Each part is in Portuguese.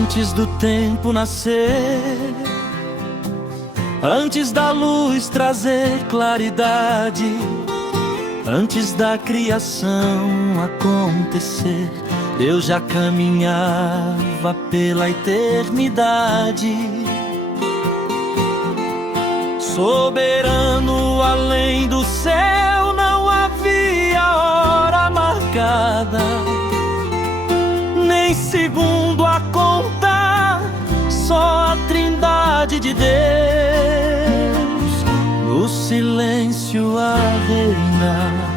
Antes do tempo nascer, antes da luz trazer claridade, antes da criação acontecer, eu já caminhava pela eternidade. Soberano além do céu, não havia hora marcada, nem segundo a contar, só a Trindade de Deus no silêncio a reinar.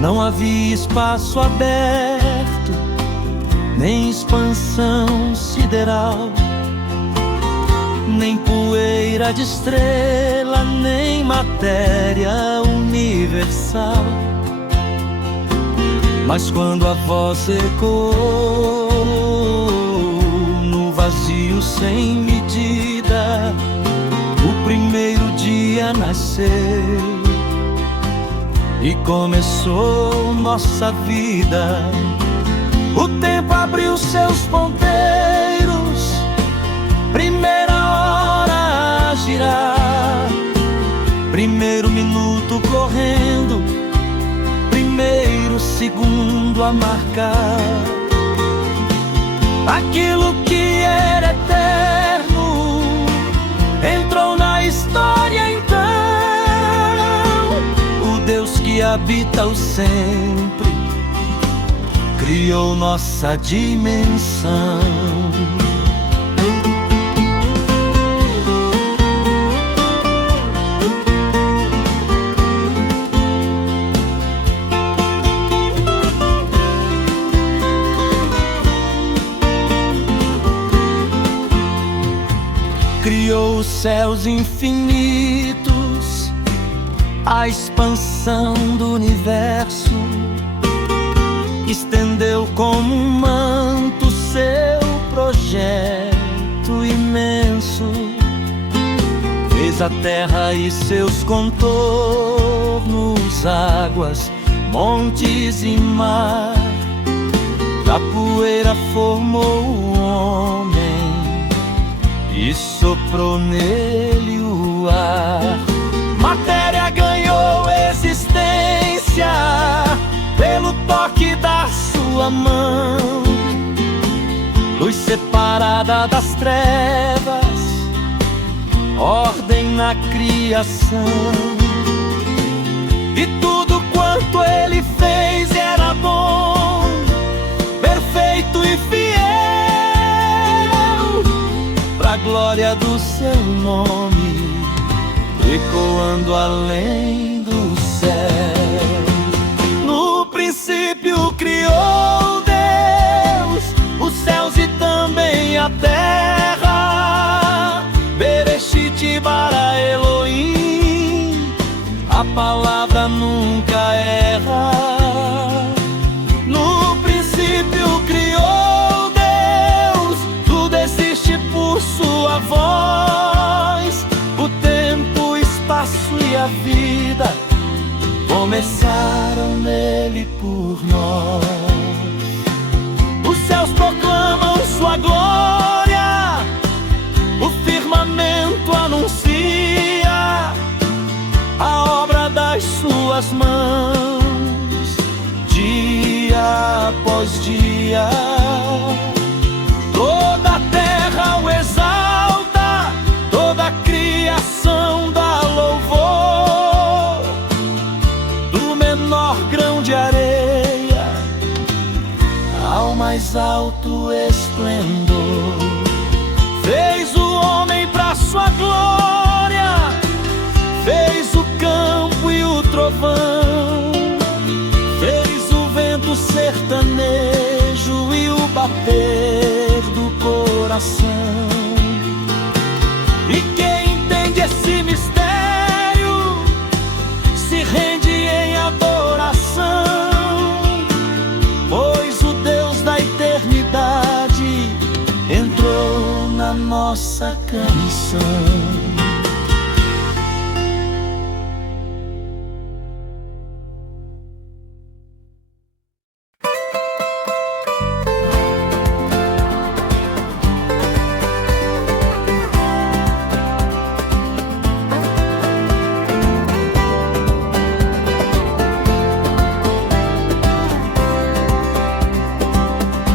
Não havia espaço aberto, nem expansão sideral, nem poeira de estrela, nem matéria universal. Mas quando a voz ecoou no vazio sem medida, o primeiro dia nasceu e começou nossa vida. O tempo abriu seus ponteiros, primeira hora a girar, primeiro minuto correndo, primeiro segundo a marcar. Aquilo que era eterno entrou na história então. Deus que habita o sempre criou nossa dimensão. Criou os céus infinitos, a expansão do universo, estendeu como um manto seu projeto imenso. Fez a terra e seus contornos, águas, montes e mar. Da poeira formou o homem e soprou nele o ar. Matéria ganhou existência pelo toque da sua mão. Luz separada das trevas, ordem na criação. E tudo quanto ele fez era bom, perfeito e fiel, pra glória do seu nome, ecoando além do céu. No princípio criou Deus os céus e também a terra. Bereshit bara Elohim, a palavra nunca erra. No princípio criou Deus, tudo existe por sua voz. O tempo, e a vida começaram nele por nós. Os céus proclamam sua glória, o firmamento anuncia a obra das suas mãos, dia após dia. Toda a terra o exalta, toda a criação dá louvor. Do menor grão de areia ao mais alto esplendor, fez o homem pra sua glória, fez o campo e o trovão, fez o vento sertanejo e o bater do coração. E quem entende esse mistério se rende em adoração, pois o Deus da eternidade nossa canção.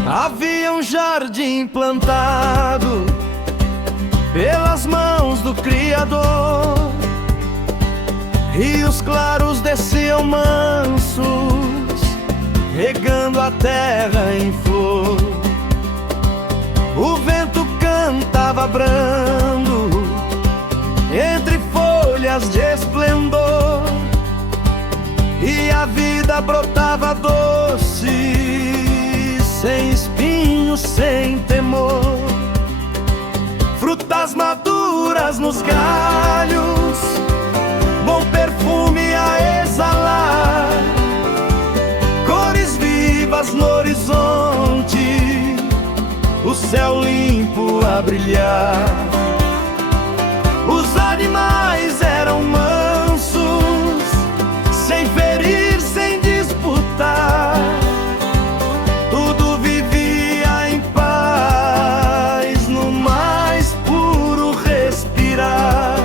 Havia um jardim plantado pelas mãos do Criador. Rios claros desciam mansos, regando a terra em flor. O vento cantava brando entre folhas de esplendor, e a vida brotava doce, sem espinhos, sem temor. Frutas maduras nos galhos, bom perfume a exalar, cores vivas no horizonte, o céu limpo a brilhar. Os animais eram mansos, sem ferir, sem disputar. Tudo vivia em paz, no mais puro respirar.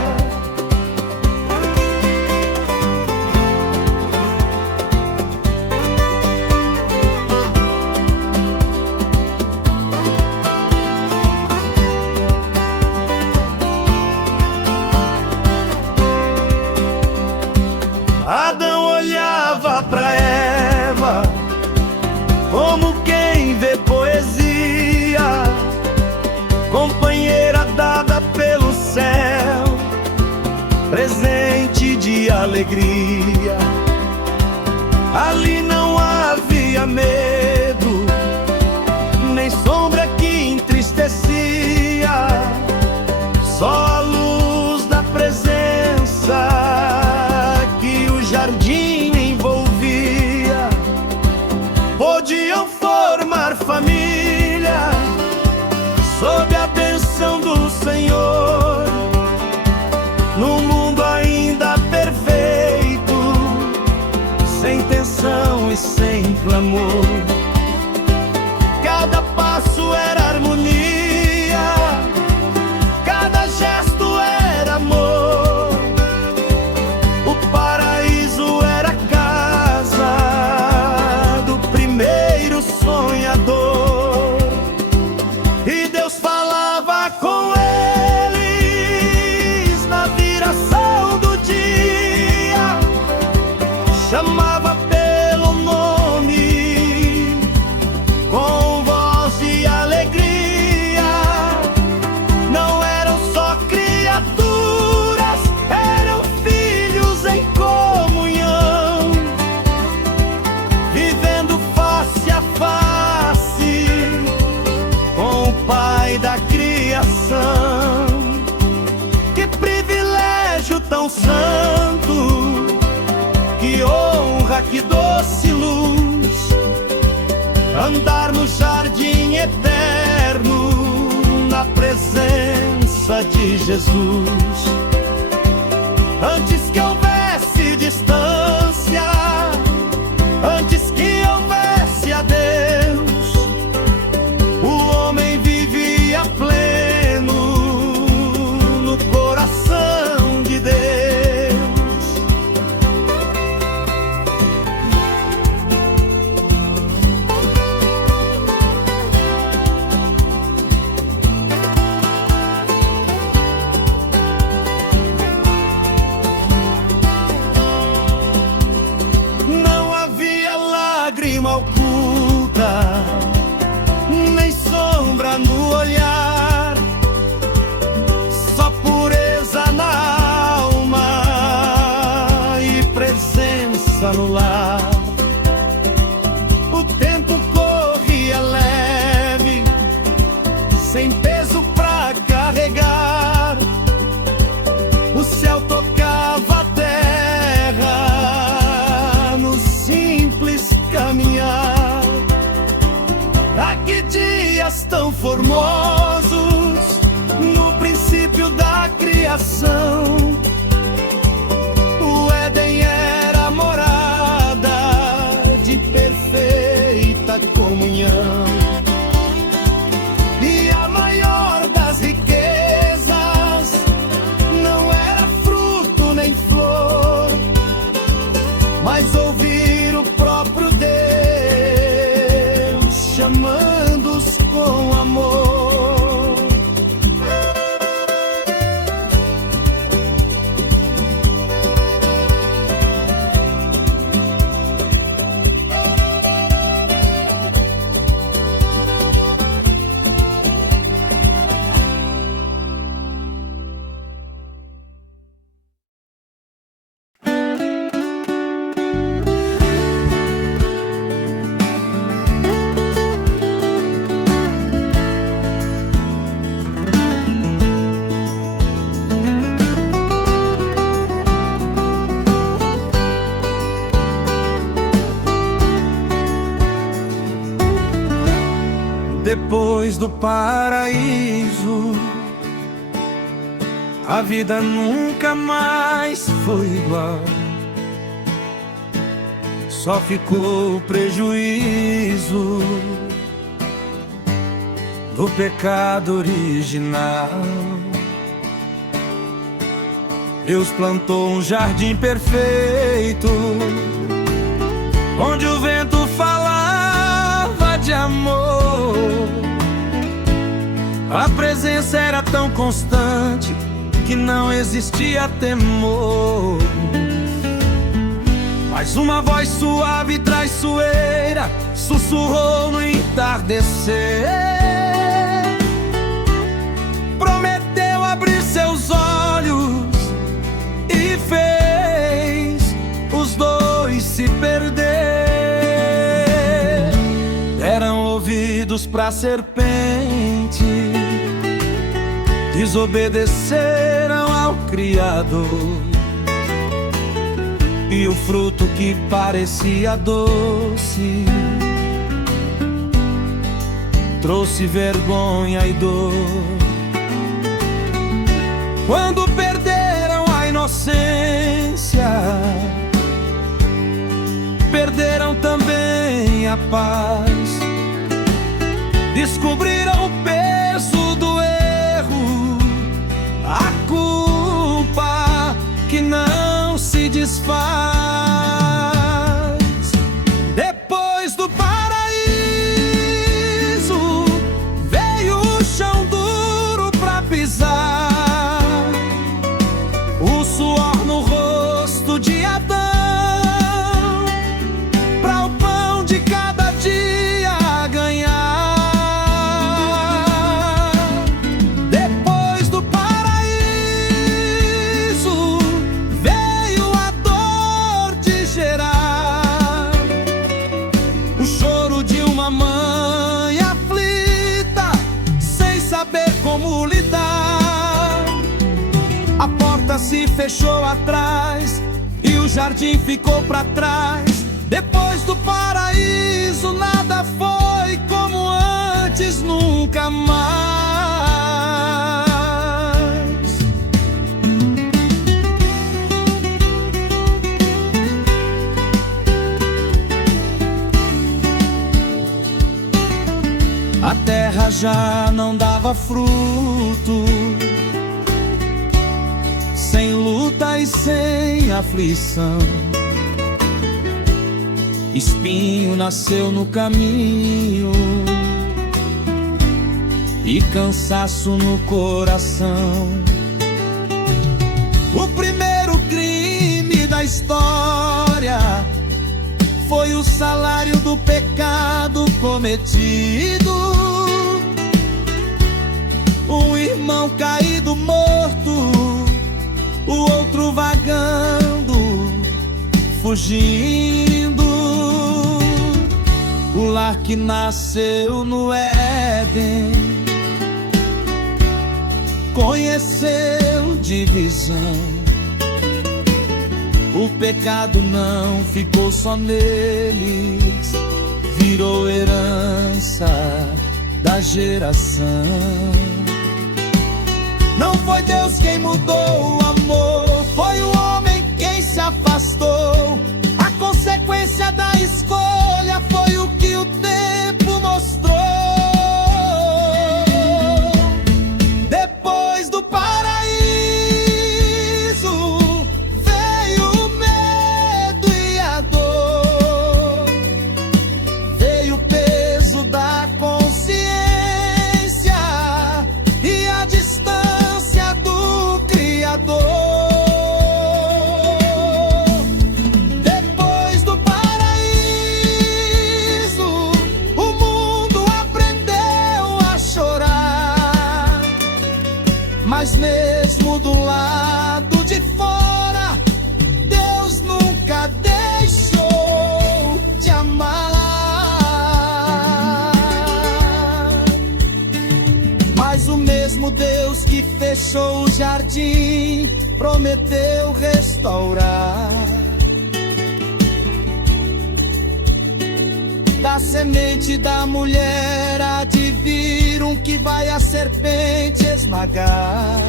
Adão olhava pra Eva como quem vê poesia, companheira dada pelo céu, presente de alegria. Ali não havia medo, nem sombra que entristecia, só a luz da presença que o jardim envolvia. Podiam formar família sob a bênção do Senhor, num mundo ainda perfeito, sem tensão e sem clamor. Cada passo era harmonia, cada gesto era amor. O paraíso era a casa do primeiro sonhador, e Deus falava com eles na viração do dia, chamava pelo nome com voz de alegria. Não eram só criaturas, eram filhos em comunhão, vivendo face a face com o Pai da criação. Que privilégio tão santo, que honra, que doce luz, andar no jardim eterno, na presença de Jesus. Antes que houvesse distância, antes que houvesse adeus, o homem vivia pleno no coração de Deus. Não havia lágrima oculta, nem sombra no olhar, só pureza na alma e presença no lar. O tempo corria leve, sem peso pra carregar. O céu tocava a terra no simples caminhar. Ah, que dias tão formosos, no princípio criação. O Éden era morada de perfeita comunhão. E a maior das riquezas não era fruto nem flor, mas ouvir o próprio Deus chamando-os com amor. Depois do paraíso, a vida nunca mais foi igual. Só ficou o prejuízo do pecado original. Deus plantou um jardim perfeito, onde o vento falava de amor. A presença era tão constante que não existia temor. Mas uma voz suave e traiçoeira sussurrou no entardecer. Prometeu abrir seus olhos e fez os dois se perder. Deram ouvidos pra serpente, desobedeceram ao Criador, e o fruto que parecia doce trouxe vergonha e dor. Quando perderam a inocência, perderam também a paz. Descobriram o peso do erro, a culpa que não se desfaz. Depois do paraíso veio o chão duro pra pisar, o suor no rosto de Adão, pra o pão de cada dia ganhar. Como lidar, a porta se fechou atrás e o jardim ficou pra trás. Depois do paraíso nada foi como antes, nunca mais. A terra já não dava fruto, sem luta e sem aflição. Espinho nasceu no caminho e cansaço no coração. O primeiro crime da história foi o salário do pecado cometido. Um irmão caído morto, o outro vagando, fugindo. O lar que nasceu no Éden conheceu divisão. O pecado não ficou só neles, virou herança da geração. Não foi Deus quem mudou o amor, foi o homem quem se afastou. A consequência da escolha foi o que o tempo mostrou. Depois do paraíso veio o medo e a dor, veio o peso da consciência e a distância do Criador. Depois do paraíso, o mundo aprendeu a chorar, mas mesmo do lado de fora, Deus nunca deixou de amar. Mas o mesmo Deus que fechou o jardim prometeu restaurar. Da semente da mulher há de vir um que vai a serpente esmagar.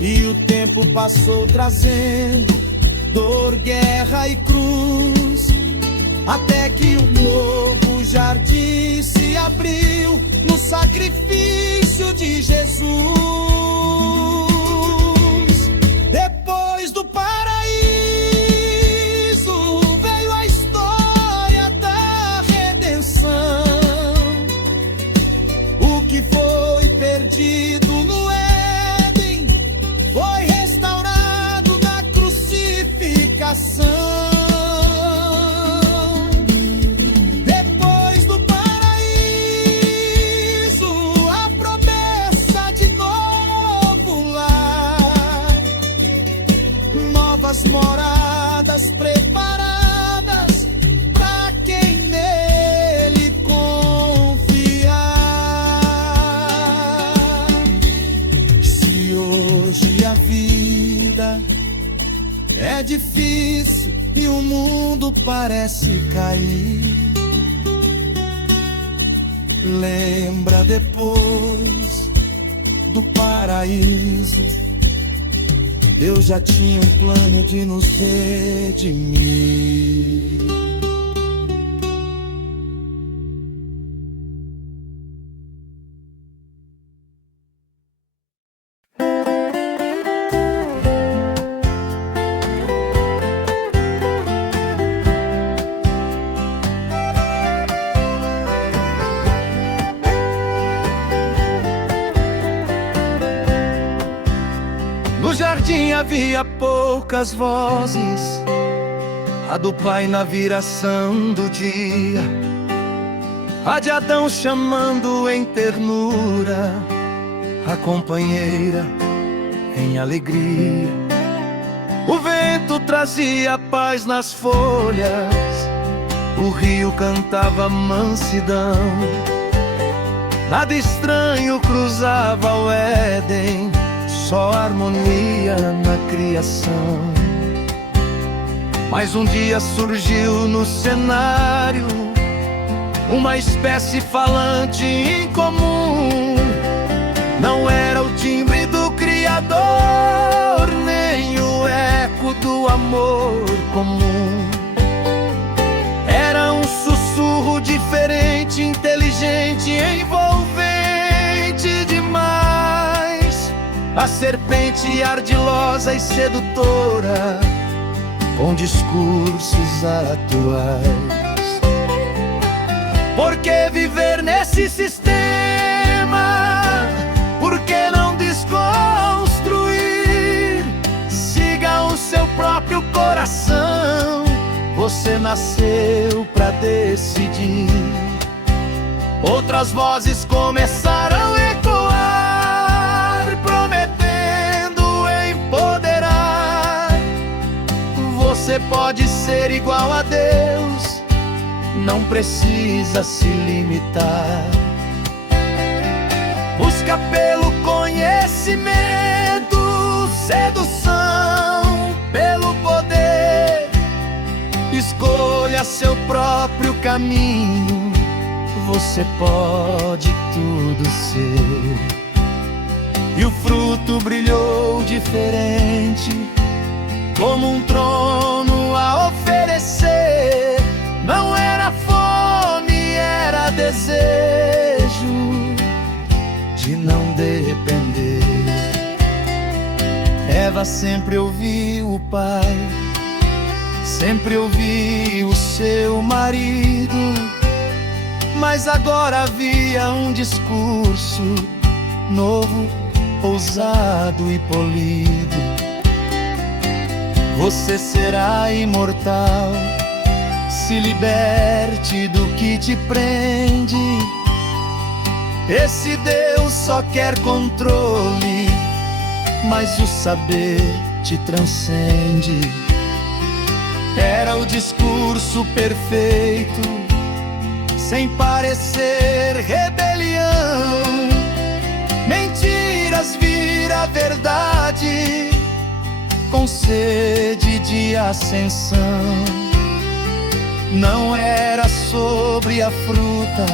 E o tempo passou trazendo dor, guerra e cruz, até que um novo jardim se abriu no sacrifício de Jesus. Depois do paraíso veio a história da redenção. O que foi perdido no Éden foi restaurado na crucificação. Depois do paraíso, a promessa de novo lar, novas moradas preparadas para quem nele confiar. Se hoje a vida é difícil e o mundo parece cair, lembra depois do paraíso, Deus já tinha um plano de nos redimir. No jardim havia poucas vozes, a do pai na viração do dia, a de Adão chamando em ternura, a companheira em alegria. O vento trazia paz nas folhas, o rio cantava mansidão. Nada estranho cruzava o Éden, só harmonia na criação. Mas um dia surgiu no cenário uma espécie falante incomum. Não era o timbre do Criador, nem o eco do amor comum. Era um sussurro diferente, inteligente, envolvente demais. A serpente ardilosa e sedutora, com discursos atuais. Por que viver nesse sistema? Por que não desconstruir? Siga o seu próprio coração. Você nasceu pra decidir. Outras vozes começaram a ecoar, prometendo empoderar. Você pode ser igual a Deus, não precisa se limitar. Busca pelo conhecimento, sedução pelo poder. Escolha seu próprio caminho, você pode tudo ser. e o fruto brilhou diferente, como um trono a oferecer. Não era fome, era desejo de não depender. Eva sempre ouviu o pai, sempre ouviu o seu marido, mas agora havia um discurso novo, ousado e polido. Você será imortal, se liberte do que te prende. Esse Deus só quer controle, mas o saber te transcende. Era o discurso perfeito, sem parecer rebelião. Mentiras vira verdade, com sede de ascensão. Não era sobre a fruta,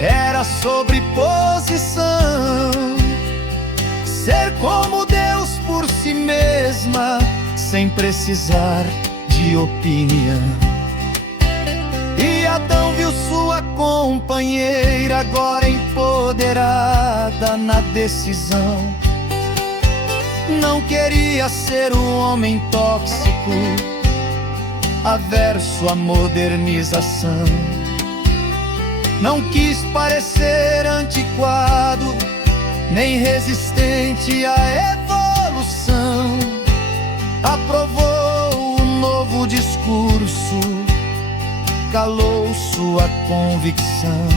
era sobre posição. Ser como Deus por si mesma, sem precisar de opinião. E Adão viu sua companheira agora empoderada na decisão. Não queria ser um homem tóxico, averso à modernização. Não quis parecer antiquado, nem resistente à evolução. Aprovou um novo discurso, calou sua convicção.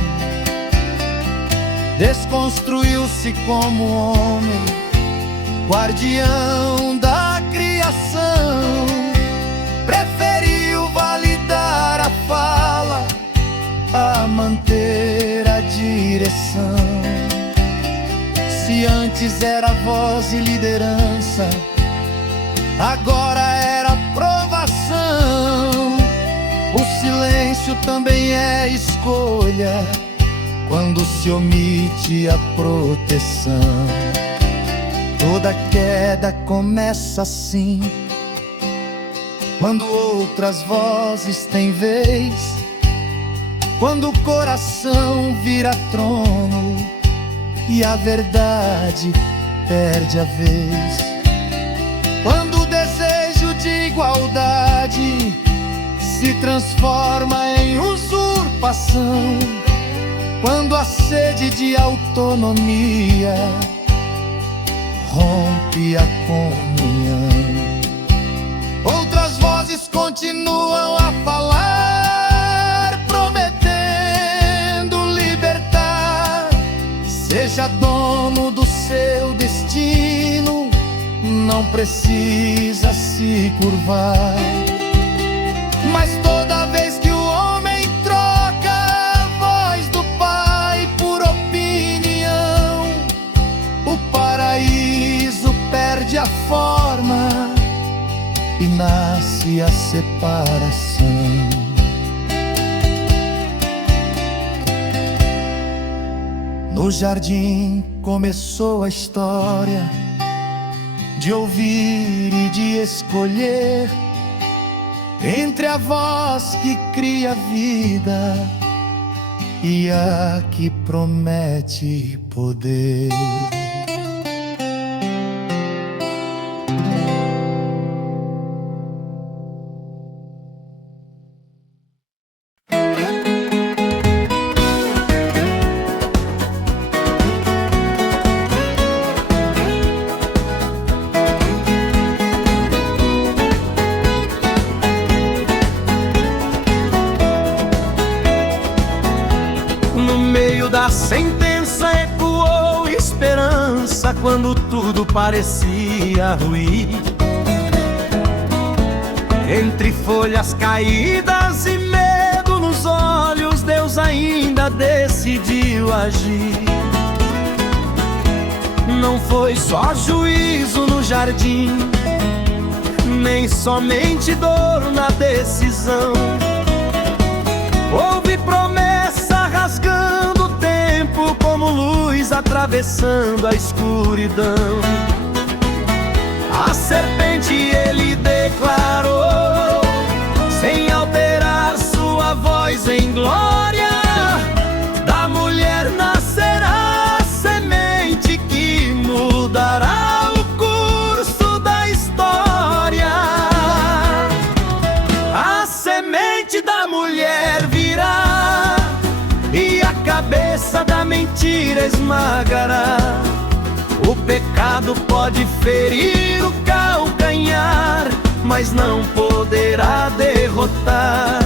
Desconstruiu-se como homem, guardião da criação. Preferiu validar a fala a manter a direção. Se antes era voz e liderança, agora era provação. O silêncio também é escolha, quando se omite a proteção. Toda queda começa assim, quando outras vozes têm vez. Quando o coração vira trono e a verdade perde a vez. Quando o desejo de igualdade se transforma em usurpação. Quando a sede de autonomia rompe a comunhão. Outras vozes continuam a falar, prometendo libertar. Seja dono do seu destino, não precisa se curvar. Mas toda vez que o homem troca a voz do Pai por opinião, o paraíso perde a forma e nasce a separação. No jardim começou a história de ouvir e de escolher entre a voz que cria vida e a que promete poder. Da sentença ecoou esperança quando tudo parecia ruir. Entre folhas caídas e medo nos olhos, Deus ainda decidiu agir. Não foi só juízo no jardim, nem somente dor na decisão. Houve promessa rasgando o tempo como luz atravessando atravessando a escuridão. A serpente ele declarou, sem alterar sua voz em glória: da mulher nascerá a semente que mudará o curso da história. A semente da mulher virá e a cabeça da mentira esmagará. O pecado pode ferir o calcanhar, mas não poderá derrotar.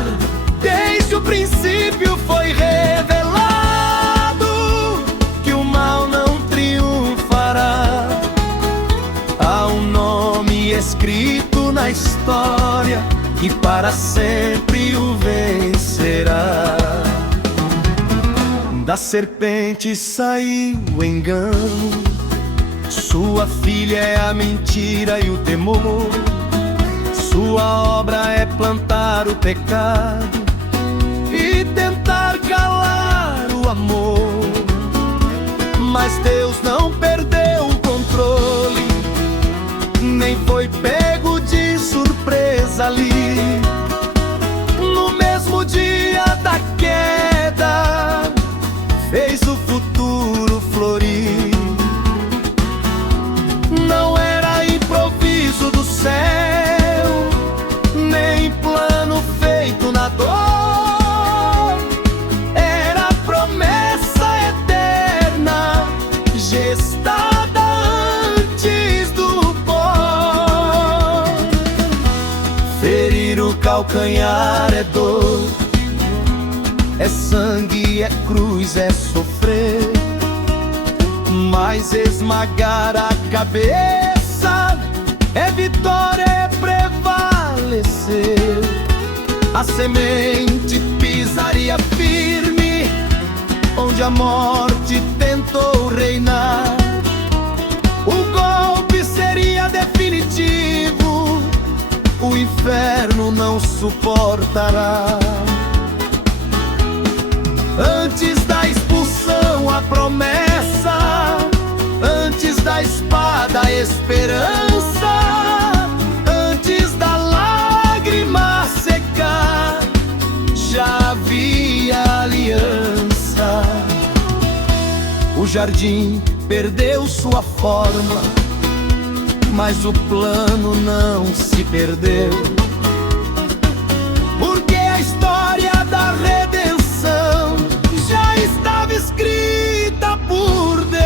Desde o princípio foi revelado que o mal não triunfará. Há um nome escrito na história que para sempre o vencerá. Da serpente saiu o engano, sua filha é a mentira e o temor. Sua obra é plantar o pecado e tentar calar o amor. Mas Deus não perdeu o controle, nem foi pego de surpresa ali. No mesmo dia da queda, fez o futuro florir. Não era improviso do céu, nem plano feito na dor. Era promessa eterna, gestada antes do pó. Ferir o calcanhar é dor, é sangue, é cruz, é sofrer. Mas esmagar a cabeça é vitória, é prevalecer. A semente pisaria firme onde a morte tentou reinar. O golpe seria definitivo, o inferno não suportará. Antes da expulsão, a promessa. Antes da espada, a esperança. Antes da lágrima secar, já havia aliança. O jardim perdeu sua forma, mas o plano não se perdeu. Porque a história da redenção já estava escrita por Deus.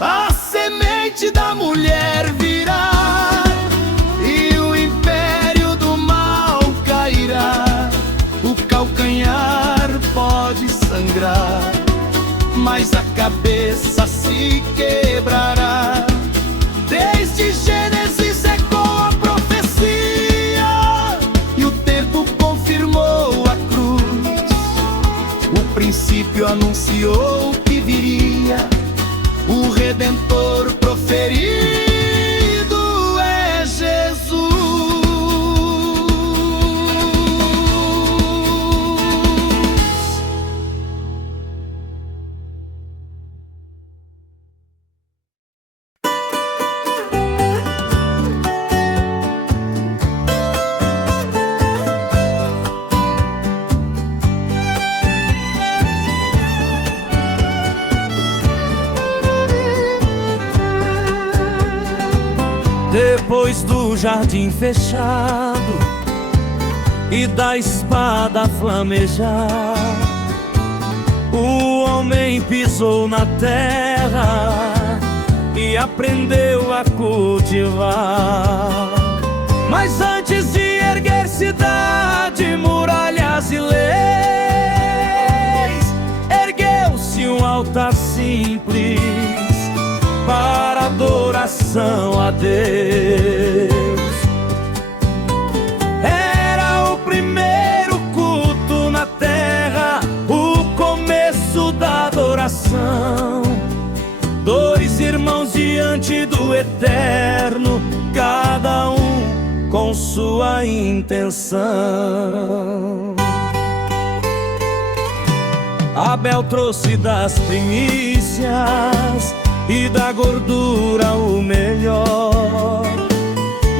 A semente da mulher virá e o império do mal cairá. O calcanhar pode sangrar, mas a cabeça se quebrará. Desde Gênesis ecoa a profecia e o tempo confirmou a cruz. O princípio anunciou que viria o Redentor proferido é Jesus. Depois do jardim fechado e da espada flamejar, o homem pisou na terra e aprendeu a cultivar. Mas antes de erguer cidade, muralhas e leis, ergueu-se um altar simples para adoração a Deus. Era o primeiro culto na terra, o começo da adoração. Dois irmãos diante do Eterno, cada um com sua intenção. Abel trouxe das primícias e da gordura o melhor.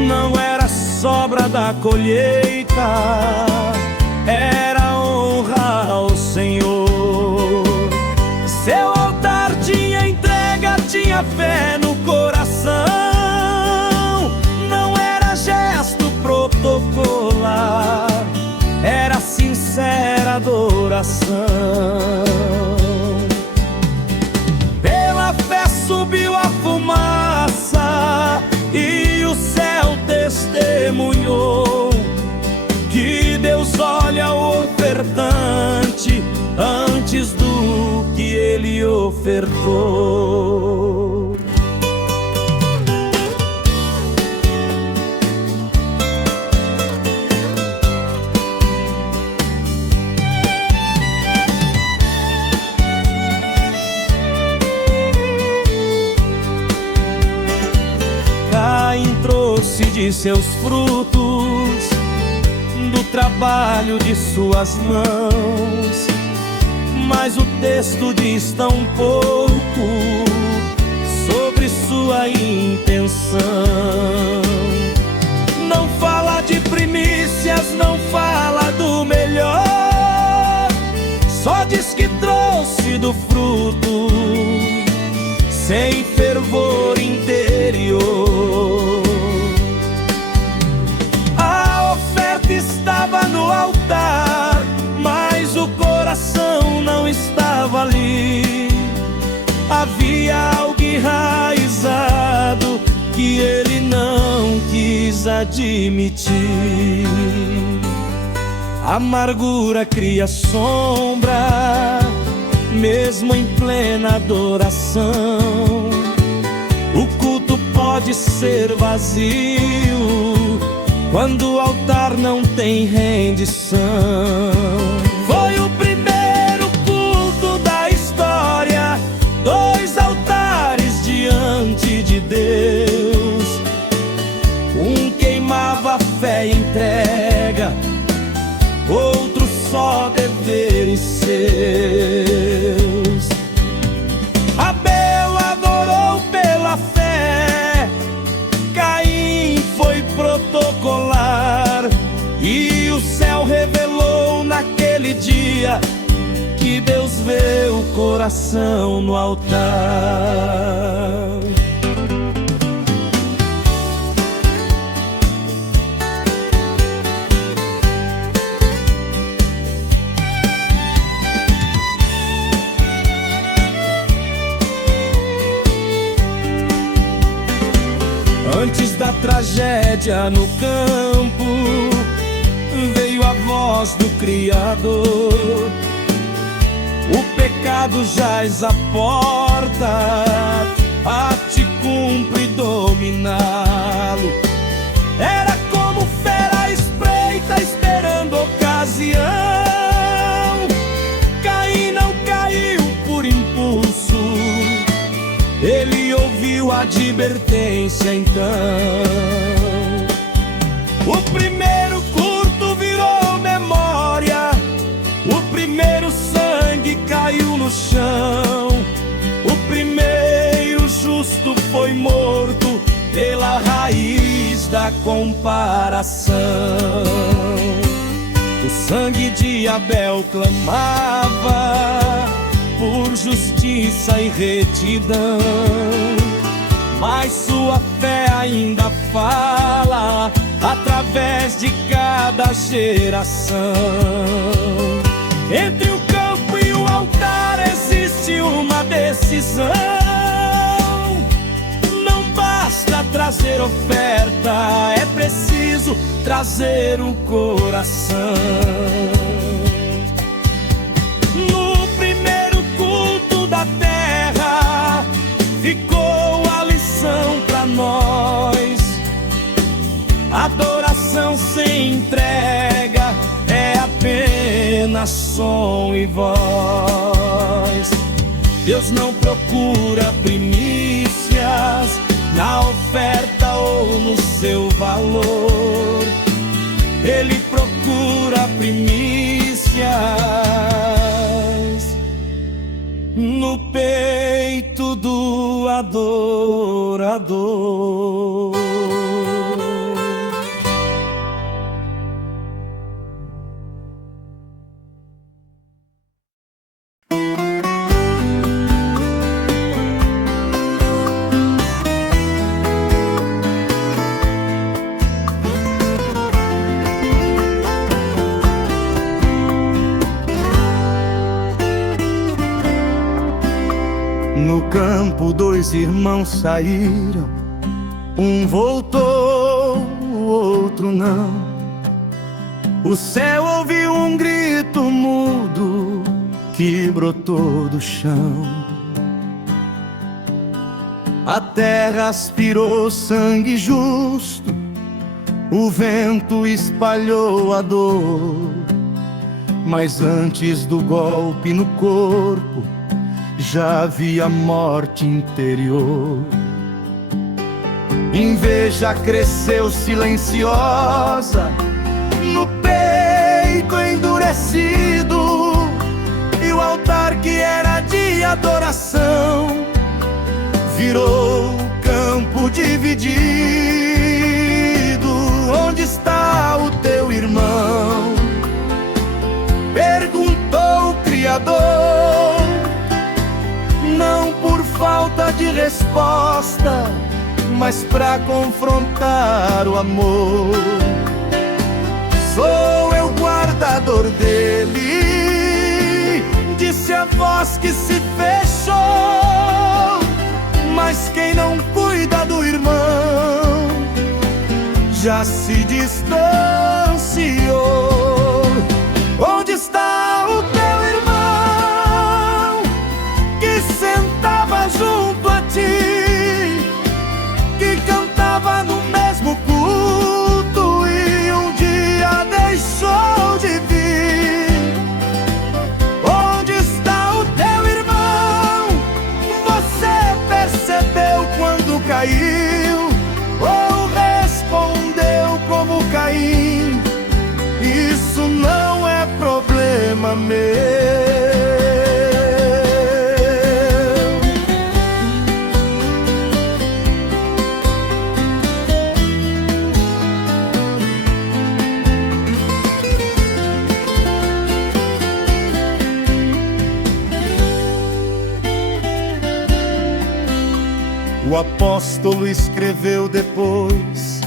Não era sobra da colheita, era honra ao Senhor. Seu altar tinha entrega, tinha fé no coração. Não era gesto protocolar, era sincera adoração. Pela fé subiu a fumaça e o céu testemunhou que Deus olha o ofertante antes do que ele ofertou. Caim trouxe de seus frutos, do trabalho de suas mãos, mas o texto diz tão pouco sobre sua intenção. Não fala de primícias, não fala do melhor, só diz que trouxe do fruto sem fervor interior. A oferta estava no altar, mas o coração não estava ali. Havia algo enraizado que ele não quis admitir. A amargura cria sombra, mesmo em plena adoração. O culto pode ser vazio quando o altar não tem rendição. Foi o primeiro culto da história, 2 altares diante de Deus. Um queimava fé e entrega, outro só deveres seus. Abel adorou pela fé, Caim foi protocolar, e o céu revelou naquele dia que Deus vê o coração no altar. Antes da tragédia no campo, veio a voz do Criador. O pecado jaz à porta, a te cumpre dominá-lo. Era como fera espreita, esperando ocasião. Caim não caiu por impulso, ele ouviu a advertência então. O primeiro curto virou memória, o primeiro sangue caiu no chão. O primeiro justo foi morto pela raiz da comparação. O sangue de Abel clamava por justiça e retidão, mas sua fé ainda fala através de cada geração. Entre o campo e o altar existe uma decisão. Não basta trazer oferta, é preciso trazer o coração. Da terra ficou a lição pra nós. Adoração sem entrega é apenas som e voz. Deus não procura primícias na oferta ou no seu valor. Ele procura primícias campo dois irmãos saíram, um voltou, o outro não. O céu ouviu um grito mudo que brotou do chão. A terra aspirou sangue justo, o vento espalhou a dor. Mas antes do golpe no corpo, já havia morte interior. Inveja cresceu silenciosa no peito endurecido, e o altar que era de adoração virou campo dividido. Onde está o teu irmão? Perguntou o Criador, não por falta de resposta, mas pra confrontar o amor. Sou eu guardador dele, disse a voz que se fechou. Mas quem não cuida do irmão já se distanciou. Onde está o teu irmão que sentava junto a ti, que cantava no mesmo culto e um dia deixou de vir? Onde está o teu irmão? Você percebeu quando caiu ou respondeu como Caim? Isso não é problema meu. O apóstolo escreveu depois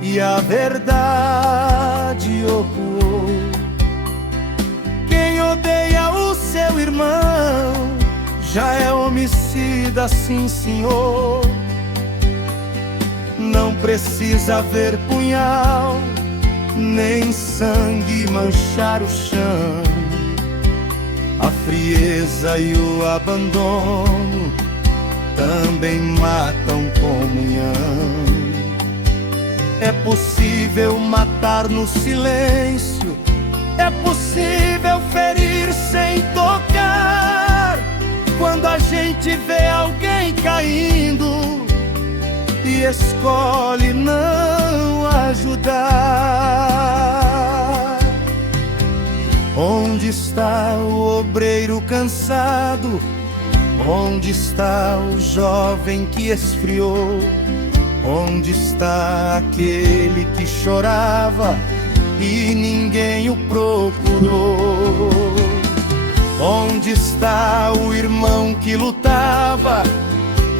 e a verdade ocuou. Quem odeia o seu irmão já é homicida, sim senhor. Não precisa ver punhal, nem sangue manchar o chão. A frieza e o abandono também matam comunhão. É possível matar no silêncio, é possível ferir sem tocar. Quando a gente vê alguém caindo e escolhe não ajudar. Onde está o obreiro cansado? Onde está o jovem que esfriou? Onde está aquele que chorava e ninguém o procurou? Onde está o irmão que lutava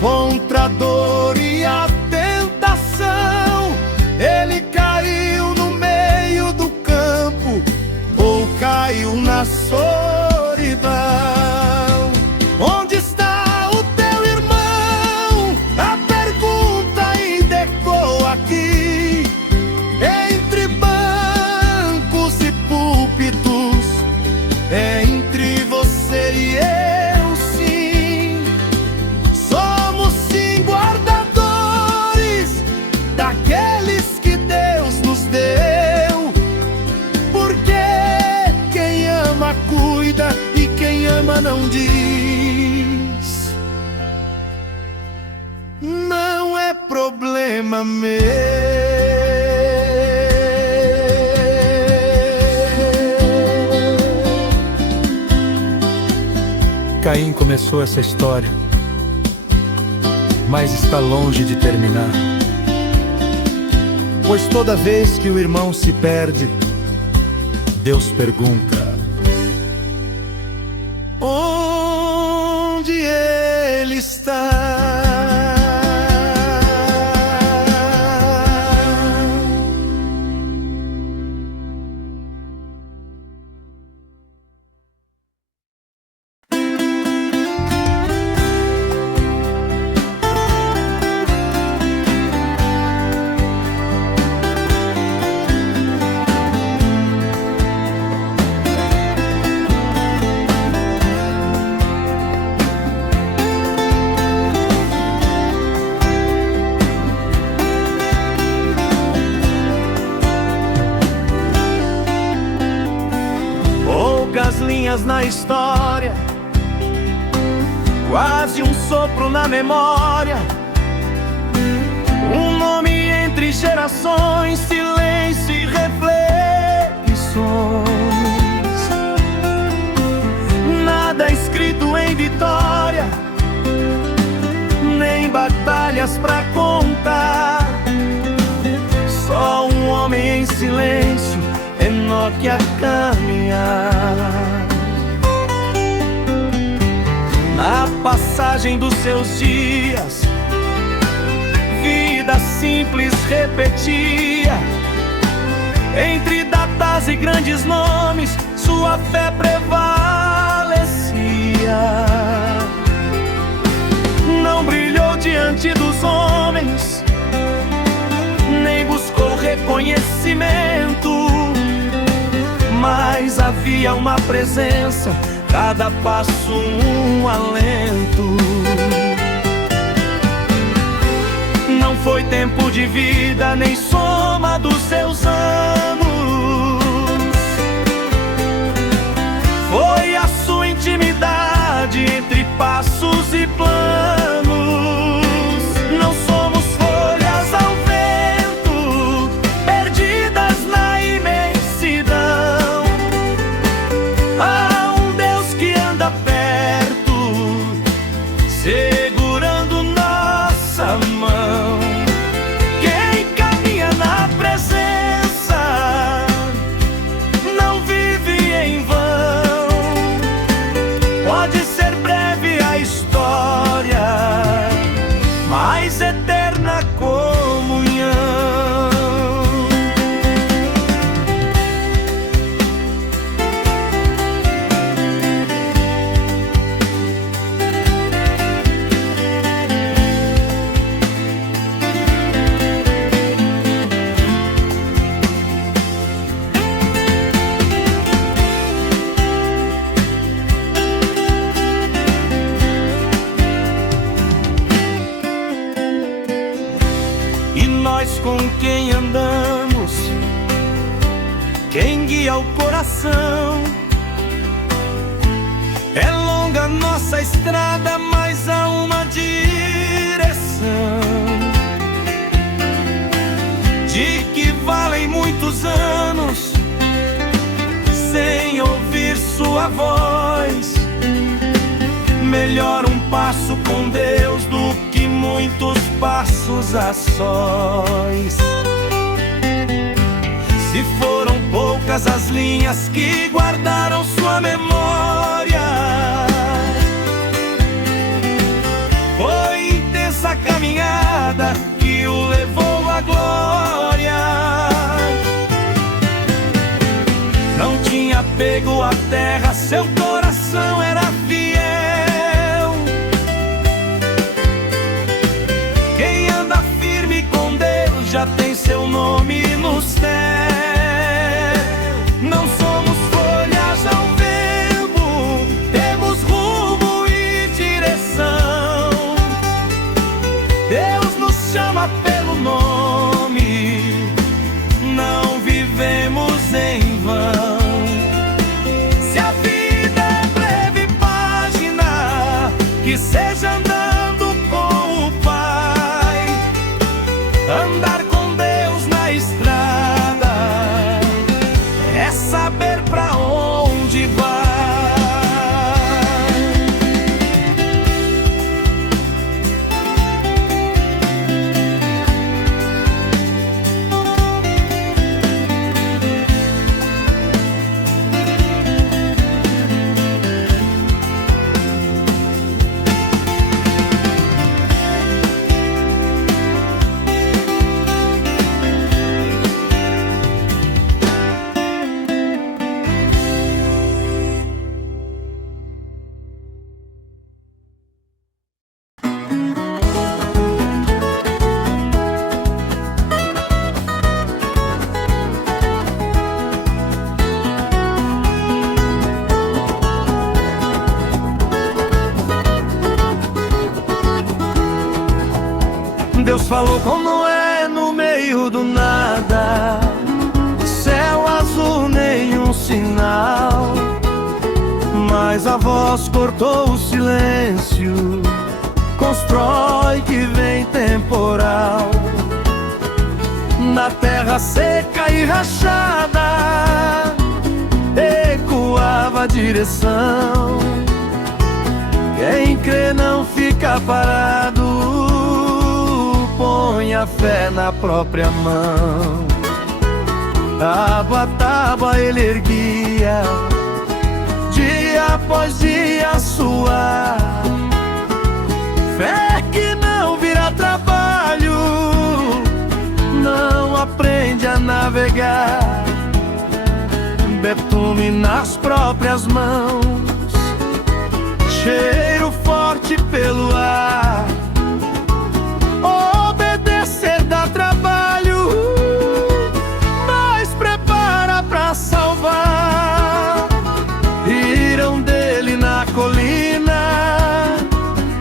contra a dor e a tentação? Ele caiu no meio do campo ou caiu na solidão? Onde está o teu irmão? A pergunta ainda ecoa aqui. Entre bancos e púlpitos, entre você e eu, sim. Somos sim guardadores daqueles que Deus nos deu. Porque quem ama cuida e quem ama não diz. Não é problema meu. Caim começou essa história, mas está longe de terminar. Pois toda vez que o irmão se perde, Deus pergunta: onde ele está? poucas linhas na história, quase um sopro na memória, um nome entre gerações, silêncio e reflexões. Nada escrito em vitória, nem batalhas pra contar, só um homem em silêncio, Enoque a caminhar. Na passagem dos seus dias, vida simples repetia, entre datas e grandes nomes, sua fé prevalecia. Não brilhou diante dos homens, nem buscou reconhecimento, mas havia uma presença, cada passo um alento. Não foi tempo de vida, nem soma dos seus anos, foi a sua intimidade entre passos e planos. Não somos folhas ao vento, perdidas na imensidão. Há um Deus que anda perto, segurando nossa mão. Quem caminha na presença não vive em vão. Pode ser breve a história, mas eterna comunhão. E nós com quem andamos, quem guia o coração? É longa nossa estrada, mas há uma direção, de que valem muitos anos sem ouvir sua voz. Melhor um passo com Deus do que muitos passos a sós. Se foram poucas as linhas que guardaram sua memória, foi intensa a caminhada que o levou à glória. Não tinha apego à terra, seu coração era fiel. Quem anda firme com Deus já tem seu nome no céu. Não somos folhas ao vento, temos rumo e direção. Deus nos chama pelo nome, não vivemos em vão. Se a vida é breve página, que seja andando com o Pai. Andar com Deus na estrada é saber pra onde vai. Deus falou com Noé no meio do nada, céu azul, nenhum sinal. Mas a voz cortou o silêncio. Constrói que vem temporal. Na terra seca e rachada ecoava a direção. Quem crê não fica parado, põe a fé na própria mão. Tábua a tábua ele erguia, dia após dia suar. Fé que não vira trabalho, não aprende a navegar. Betume nas próprias mãos, cheiro forte pelo ar. Obedecer dá trabalho, mas prepara pra salvar. Riram dele na colina,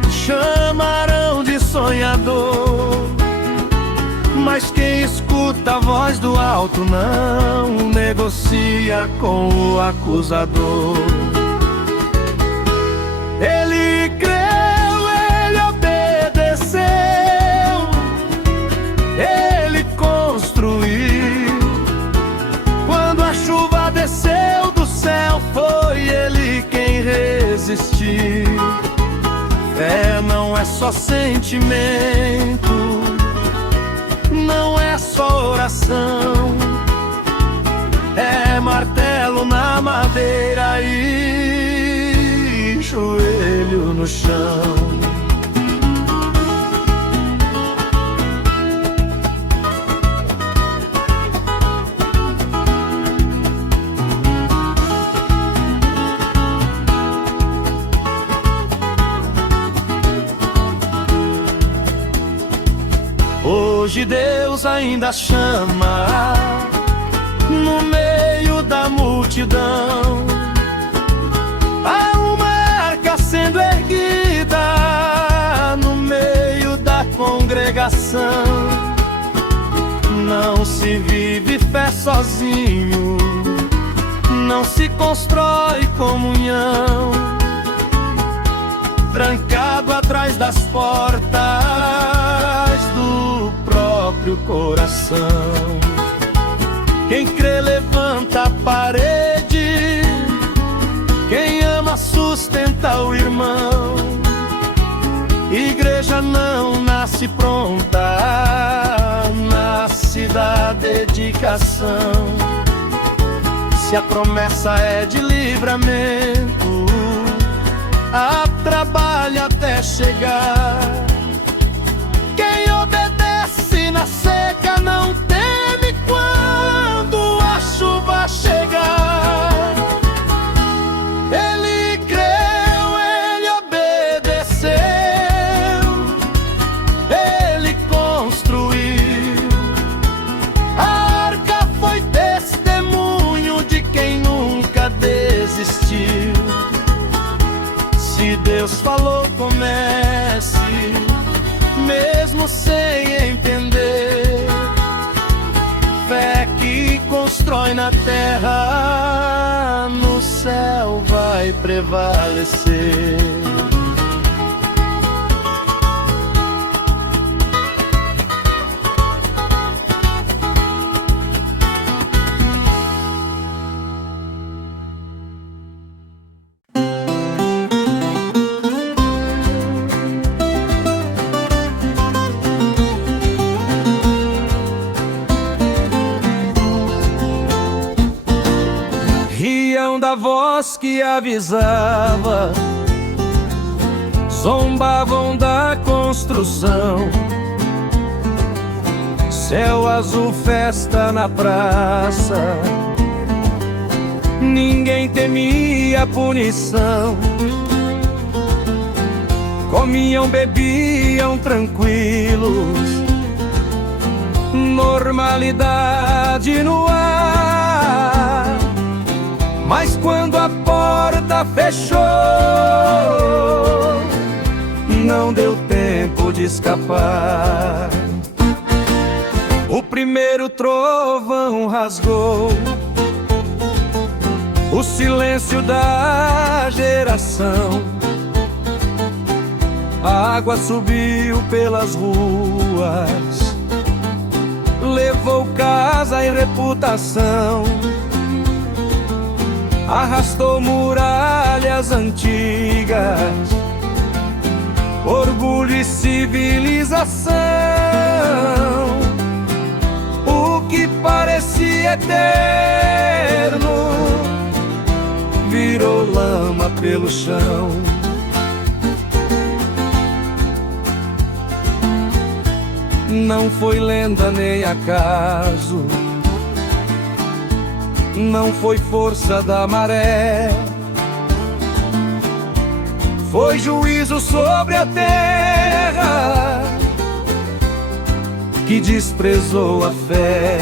chamarão de sonhador. Mas quem escuta a voz do alto não negocia com o acusador. Ele creu, ele obedeceu, ele construiu. Quando a chuva desceu do céu, foi ele quem resistiu. Fé não é só sentimento, não é só oração, é martelo na madeira e joelho no chão. Hoje Deus ainda chama no meio da multidão. Há uma arca sendo erguida no meio da congregação. Não se vive fé sozinho, não se constrói comunhão. Trancado atrás das portas do próprio coração. Quem crê levanta a parede, quem ama sustenta o irmão. Igreja não nasce pronta, nasce da dedicação. Se a promessa é de livramento, há trabalho até chegar. Quem obedece na seca não teme quando a chuva chegar. Ele creu, ele obedeceu, ele construiu. A arca foi testemunho de quem nunca desistiu. Se Deus falou, comece, mesmo sem entender. Fé que constrói na terra, no céu vai prevalecer. Da voz que avisava, zombavam da construção. Céu azul, festa na praça, ninguém temia punição. Comiam, bebiam tranquilos, normalidade no ar. Mas quando a porta fechou, não deu tempo de escapar. O primeiro trovão rasgou o silêncio da geração. A água subiu pelas ruas, levou casa e reputação, arrastou muralhas antigas, orgulho e civilização. O que parecia eterno virou lama pelo chão. Não foi lenda nem acaso, não foi força da maré, foi juízo sobre a terra que desprezou a fé.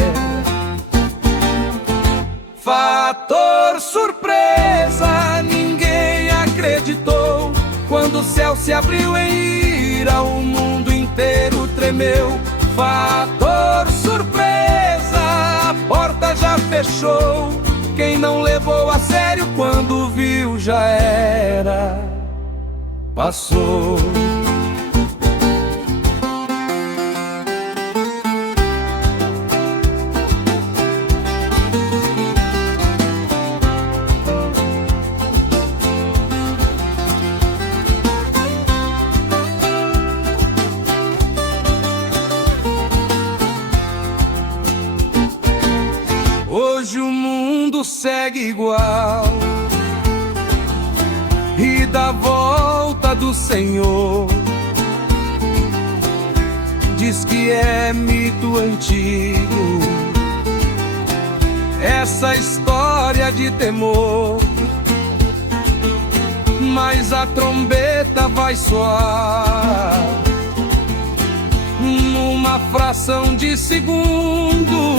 Fator surpresa, ninguém acreditou. Quando o céu se abriu em ira, o mundo inteiro tremeu. Fator surpresa, a porta já fechou. Quem não levou a sério, quando viu já era, passou. Hoje o mundo segue igual e da volta do Senhor diz que é mito antigo essa história de temor. Mas a trombeta vai soar numa fração de segundo,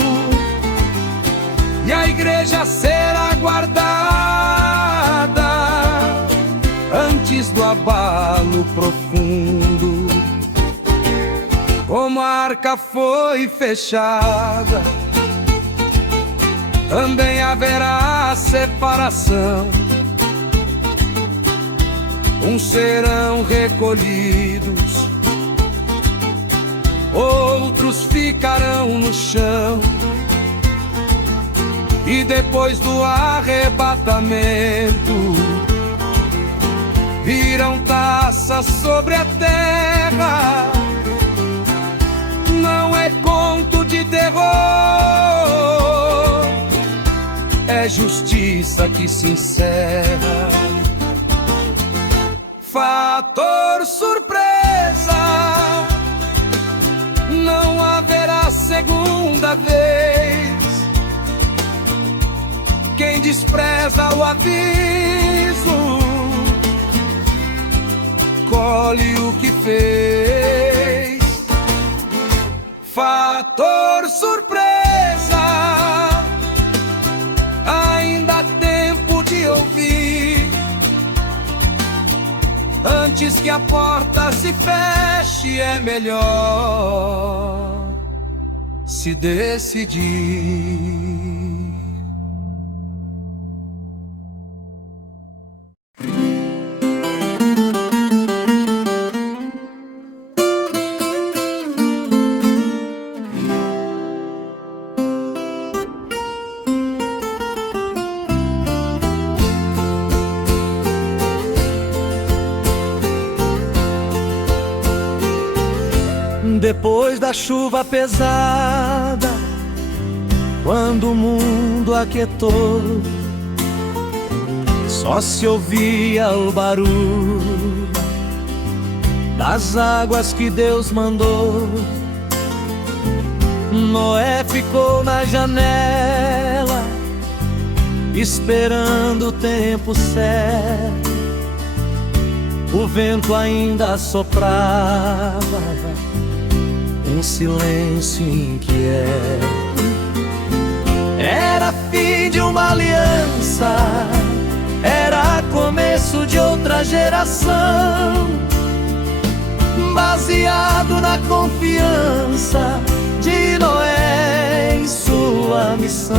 e a igreja será guardada antes do abalo profundo. Como a arca foi fechada, também haverá separação. Uns serão recolhidos, outros ficarão no chão. E depois do arrebatamento virão taças sobre a terra. Não é conto de terror, é justiça que se encerra. Fator surpresa, não haverá segunda vez. Quem despreza o aviso colhe o que fez. Fator surpresa, ainda há tempo de ouvir, antes que a porta se feche. É melhor se decidir. Depois da chuva pesada, quando o mundo aquietou, só se ouvia o barulho das águas que Deus mandou. Noé ficou na janela, esperando o tempo certo. O vento ainda soprava, um silêncio inquieto. Era fim de uma aliança, era começo de outra geração, baseado na confiança Noé em sua missão.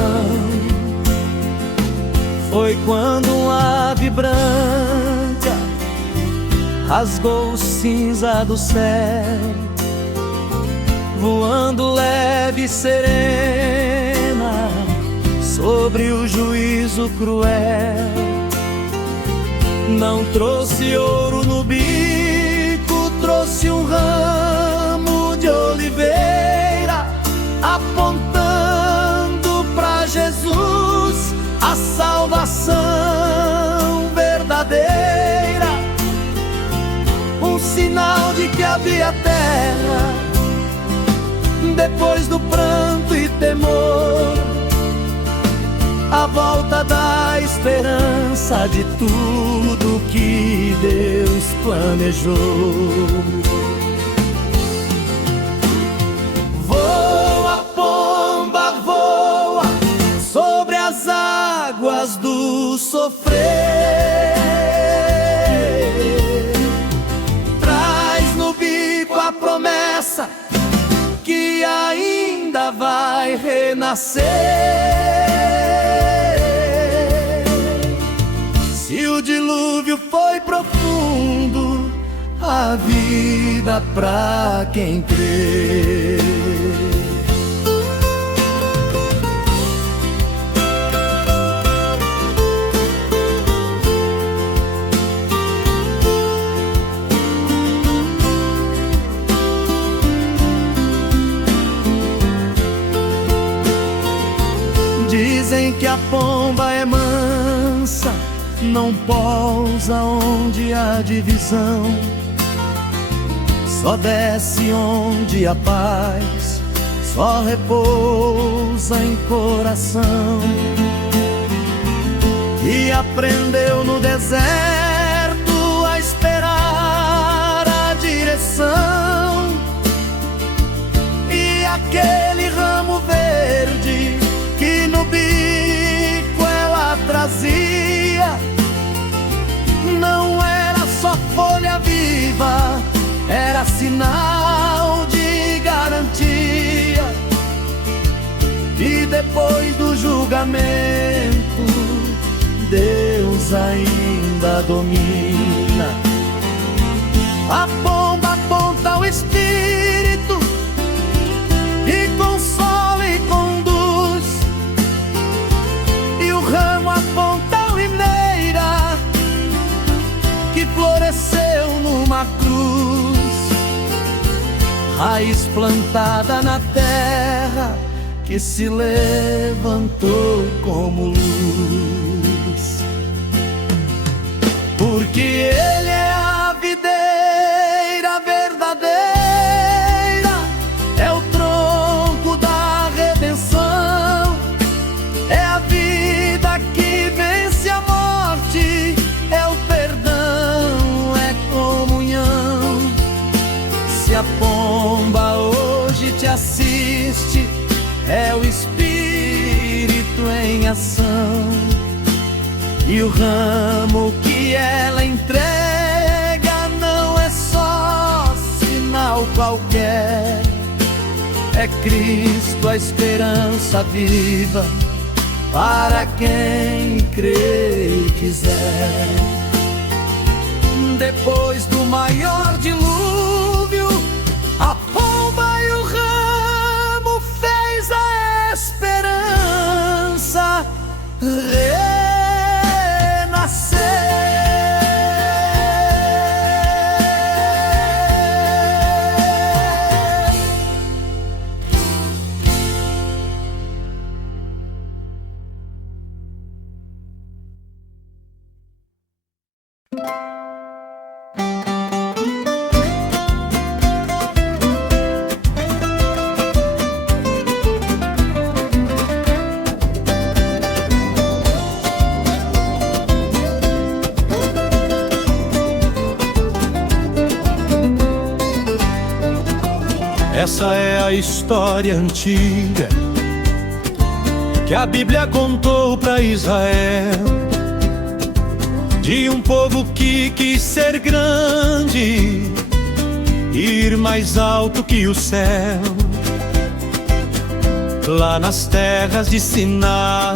Foi quando uma ave branca rasgou cinza do céu, voando leve e serena sobre o juízo cruel. Não trouxe ouro no bico, trouxe um ramo de oliveira, apontando pra Jesus, a salvação verdadeira. Um sinal de que havia terra depois do pranto e temor, a volta da esperança de tudo que Deus planejou. Voa, pomba, voa sobre as águas do sofrer. Traz no bico a promessa que ainda vai renascer. Se o dilúvio foi profundo, a vida pra quem crê. Dizem que a pomba é mansa, não pousa onde há divisão, só desce onde há paz, só repousa em coração. E aprendeu no deserto a esperar a direção. E aquele ramo verde que no bico ela trazia, não era só folha viva, era sinal de garantia. E depois do julgamento, Deus ainda domina. A pomba aponta o Espírito e consola e conduz, e o ramo aponta a oliveira que floresceu numa cruz, raiz plantada na terra que se levantou como luz. Porque Ele é a videira verdadeira, é o tronco da redenção, é a vida que vence a morte, é o perdão, é comunhão. Se a pomba hoje te assiste, é o Espírito em ação. E o ramo que ela entrega não é só sinal qualquer, é Cristo a esperança viva para quem crê e quiser. Depois do maior dilúvio, a pomba e o ramo fez a esperança renascer. Essa é a história antiga que a Bíblia contou para Israel, de um povo que quis ser grande, ir mais alto que o céu. Lá nas terras de Sinar,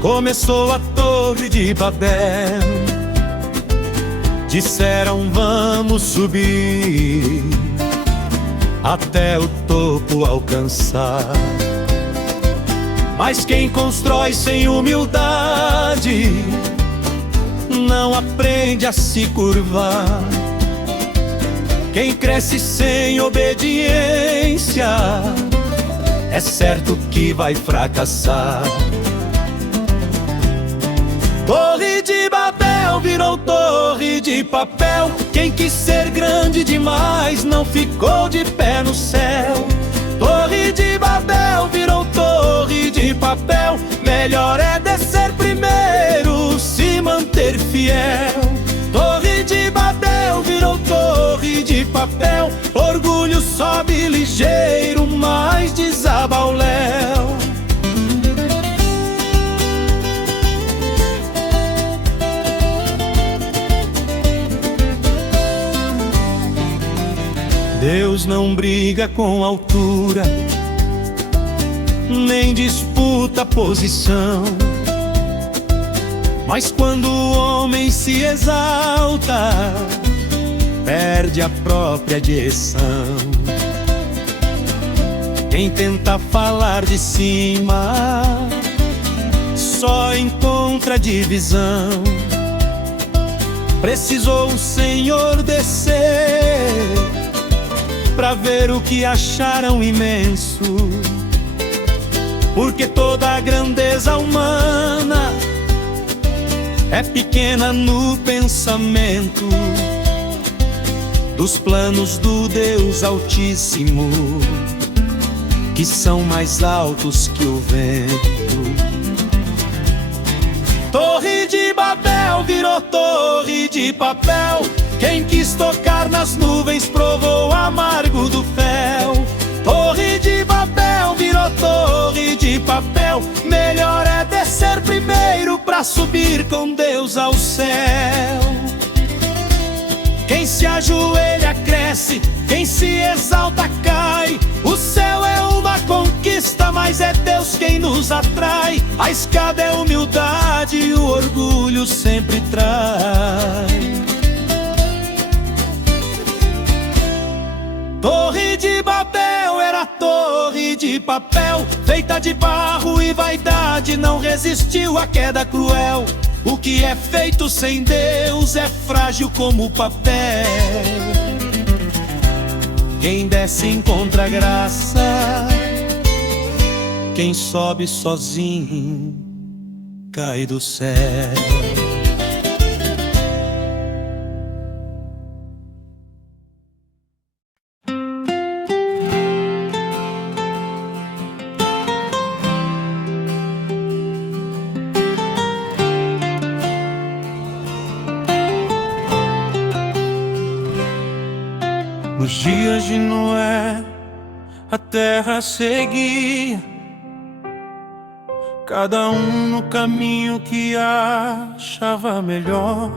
Começou a Torre de Babel. Disseram vamos subir até o topo alcançar. Mas quem constrói sem humildade não aprende a se curvar. Quem cresce sem obediência é certo que vai fracassar. Torre de Babel virou torre de papel. Quem quis ser grande demais não ficou de pé no céu. Torre de Babel virou torre de papel. Melhor é descer primeiro, se manter fiel. Torre de Babel virou torre de papel. Orgulho sobe ligeiro, mas desaba o léu. Deus não briga com altura, nem disputa posição. Mas quando o homem se exalta, perde a própria direção. Quem tenta falar de cima só encontra divisão. Precisou o Senhor descer pra ver o que acharam imenso. Porque toda a grandeza humana é pequena no pensamento dos planos do Deus Altíssimo, que são mais altos que o vento. Torre de Babel virou torre de papel. Quem quis tocar nas nuvens provou o amargo do fel. Torre de Babel virou torre de papel. Melhor é descer primeiro pra subir com Deus ao céu. Quem se ajoelha cresce, quem se exalta cai. O céu é uma conquista, mas é Deus quem nos atrai. A escada é humildade e o orgulho sempre trai. Torre de Babel era torre de papel, feita de barro e vaidade não resistiu à queda cruel. O que é feito sem Deus é frágil como o papel. Quem desce encontra graça, quem sobe sozinho cai do céu. Nos dias de Noé, a terra seguia, cada um no caminho que achava melhor.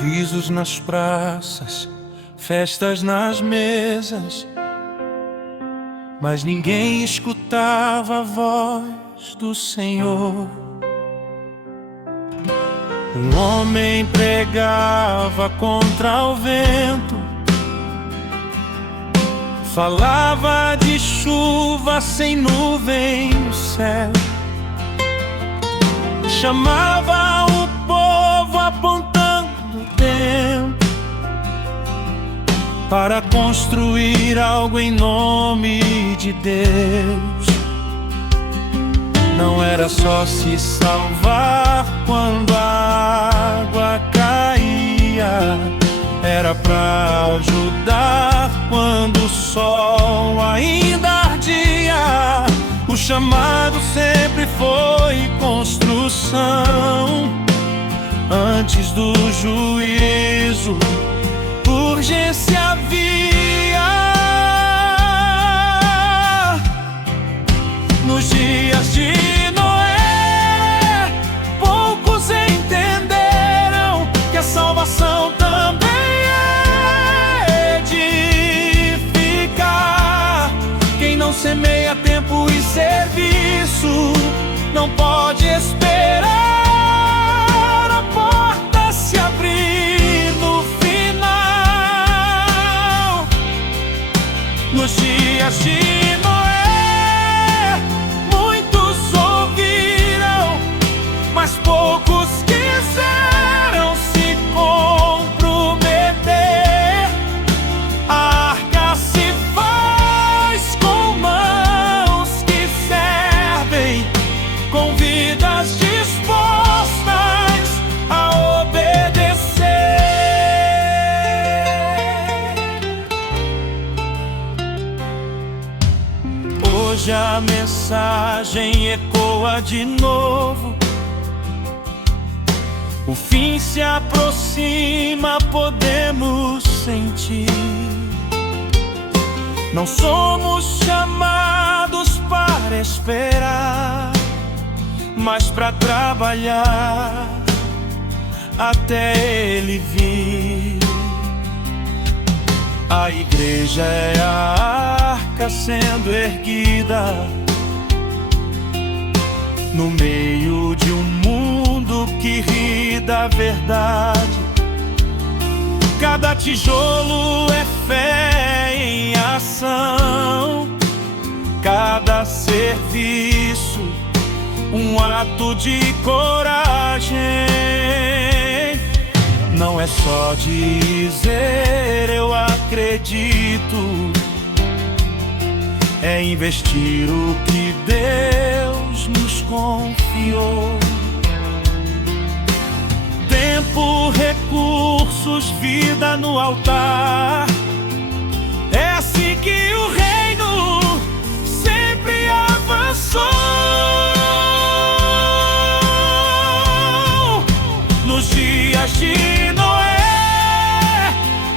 Risos nas praças, festas nas mesas, mas ninguém escutava a voz do Senhor. Um homem pregava contra o vento, falava de chuva sem nuvem no céu, chamava o povo apontando o tempo para construir algo em nome de Deus. Não era só se salvar quando a água caía, era pra ajudar quando o sol ainda ardia. O chamado sempre foi construção. Antes do juízo, urgência havia. Nos dias de Noé, poucos entenderam que a salvação também é edificar. Quem não semeia tempo e serviço a mensagem ecoa de novo. O fim se aproxima, podemos sentir. Não somos chamados para esperar, mas para trabalhar até Ele vir. A igreja é a arca sendo erguida no meio de um mundo que ri da verdade. Cada tijolo é fé em ação, cada serviço um ato de coragem. Não é só dizer eu acredito, é investir o que Deus nos confiou. Tempo, recursos, vida no altar. É assim que o reino sempre avançou. Nos dias de Noé,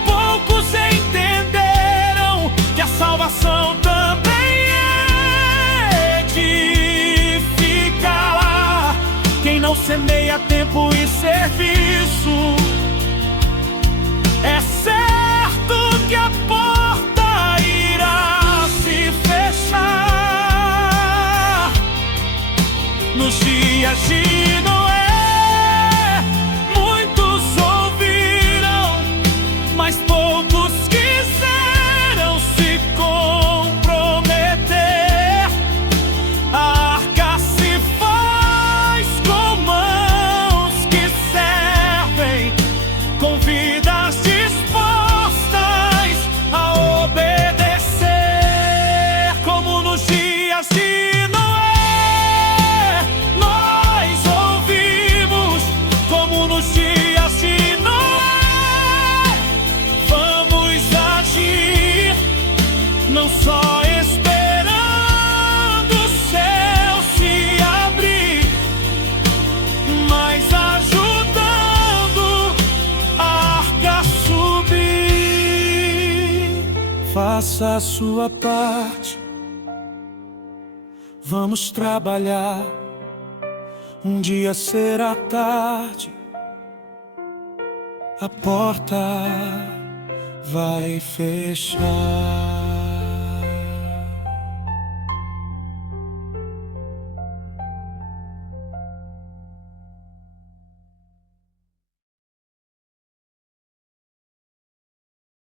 poucos entenderam que a salvação também é edificar. Quem não semeia tempo e serviço, é certo que a porta irá se fechar. Nos dias de Noé, muitos ouviram, mas poucos quiseram se comprometer. A arca se faz com mãos que servem, com vidas dispostas a obedecer. Como nos dias de Noé, nós ouvimos. Como nos dias de Noé, vamos agir, não só esperando o céu se abrir, mas ajudando a arca subir. Faça a sua parte, vamos trabalhar. Um dia será tarde, a porta vai fechar.